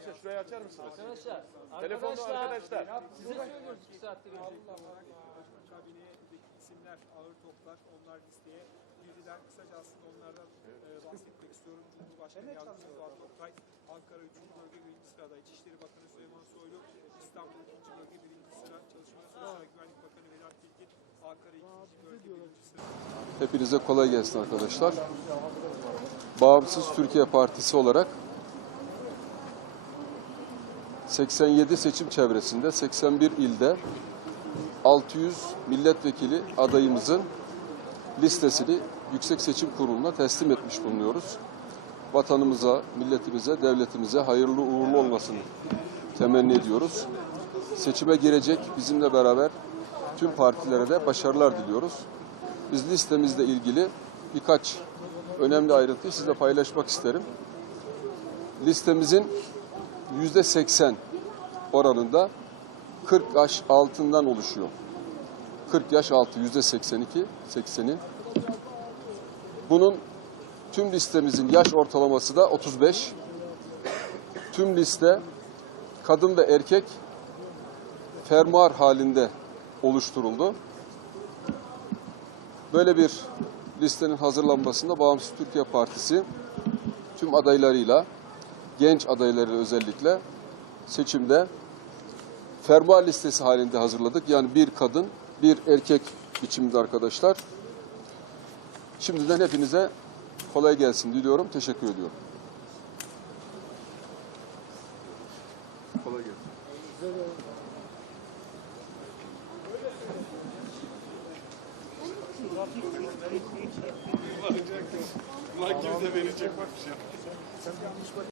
Arkadaşlar şurayı açar mısınız? Arkadaşlar, Telefonda arkadaşlar. Size söylüyoruz iki saattir önce. kabinedeki isimler, ağır toplar, onlar listeye girdiler. Kısaca aslında onlardan e, bahsetmek istiyorum. Cumhurbaşkanı Yardımcısı Fuat Oktay, Ankara 3. Bölge 1. sırada, İçişleri Bakanı Süleyman Soylu, İstanbul 2. Bölge 1. sıra, Çalışma Sosyal Güvenlik Bakanı Vedat Bilgin, Ankara 2. Bölge 1. sıra. Hepinize kolay gelsin arkadaşlar. Bağımsız Türkiye Partisi olarak 87 seçim çevresinde 81 ilde 600 milletvekili adayımızın listesini Yüksek Seçim Kurulu'na teslim etmiş bulunuyoruz. Vatanımıza, milletimize, devletimize hayırlı uğurlu olmasını temenni ediyoruz. Seçime girecek bizimle beraber tüm partilere de başarılar diliyoruz. Biz listemizle ilgili birkaç önemli ayrıntıyı sizle paylaşmak isterim. Listemizin yüzde 80 oranında 40 yaş altından oluşuyor. 40 yaş altı yüzde 82, 80'i. Bunun tüm listemizin yaş ortalaması da 35. Tüm liste kadın ve erkek fermuar halinde oluşturuldu. Böyle bir listenin hazırlanmasında Bağımsız Türkiye Partisi tüm adaylarıyla, genç adaylarıyla özellikle seçimde fermuar listesi halinde hazırladık. Yani bir kadın, bir erkek biçiminde arkadaşlar. Şimdiden hepinize kolay gelsin diliyorum. Teşekkür ediyorum. Kolay gelsin. Kimse verecek bak bir şey.